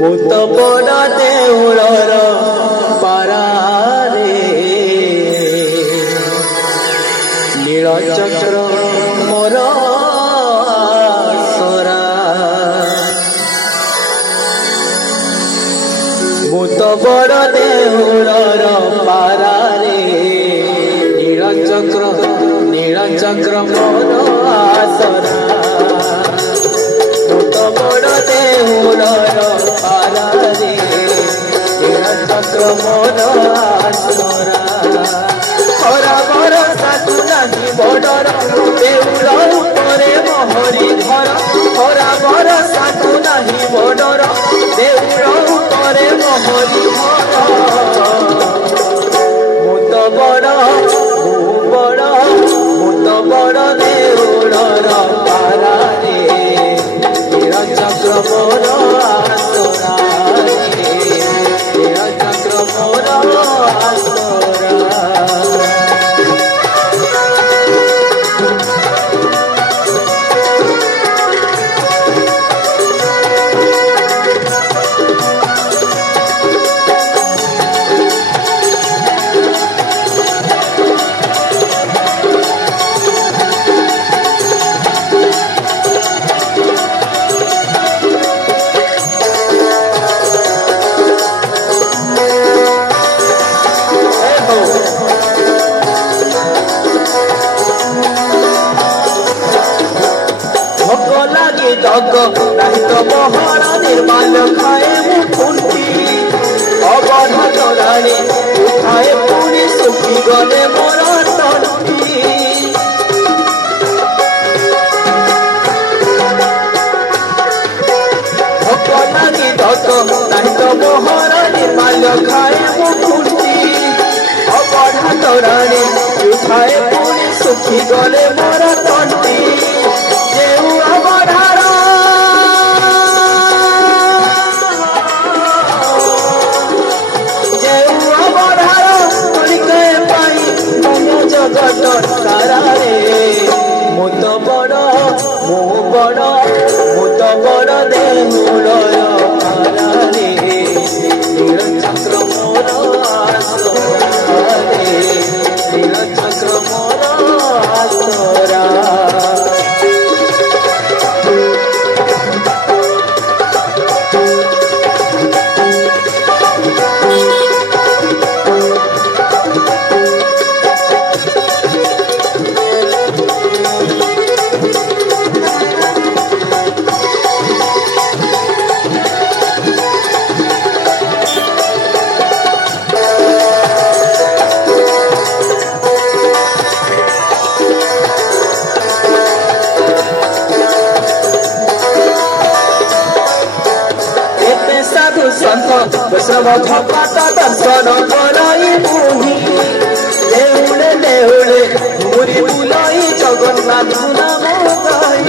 ভূত বড় দেউলর পারারে নীলচক্র মোর সরা ভূত বড় দেউলর পারারে নীলচক্র মোর সরা ভূত বড় দেউলর পারারে নীলচক্র মোর সরা খরা বরষা তু নাহি বডর দেউল উপরে মোহরি ঘর খরা বরষা তু নাহি বডর দেউল উপরে মোহরি ঘর ভূত বড় দেউলর পারারে নীলচক্র মোর সরা নীলচক্র মোর সরা জগ নাহি তো মহড় নির্মাল খায়ে মুখুন্তি অবধ তরাণী উঠায়ে পুরি সুখী গলে মোর তন্তি ভোক লাগি জগ নাহি তো মহড় নির্মাল খায়ে মুখুন্তি অবধ তরাণী উঠায়ে পুরি সুখী গলে মোর তন্তি যেউ অবধার জগত কারারে মুত বড় দেউলর পারারে নীলচক্র মোর সরা নীলচক্র মোর সরা বৈষ্ণব ধপাত দর্শন করাই মুহি দেউলে দেউলে মুড়ি বুলাই জগন্নাথ নাম গাই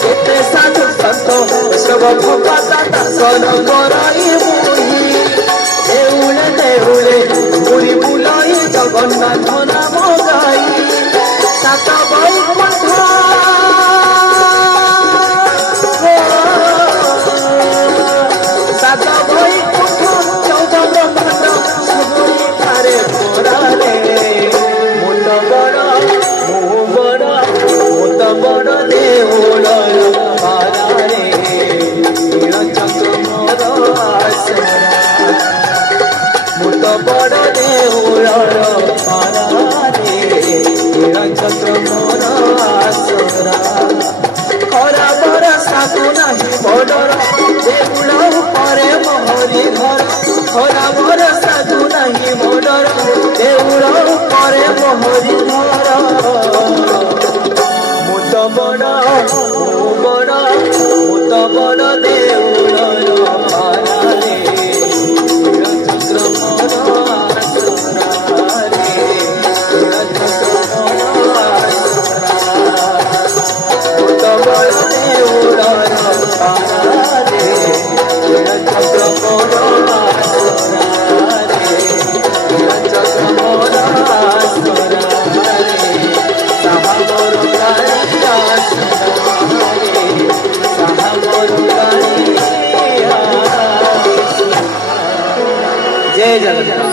কেতে সাধু সন্ত বৈষ্ণব ধপাত দর্শন করাই মুহি দেউলে দেউলে মুড়ি বুলাই জগন্নাথ নাম গাই সাত বৈকুণ্ঠ বড় দেউলর পারারে নীলচক্র মোর जय जगन्नाथ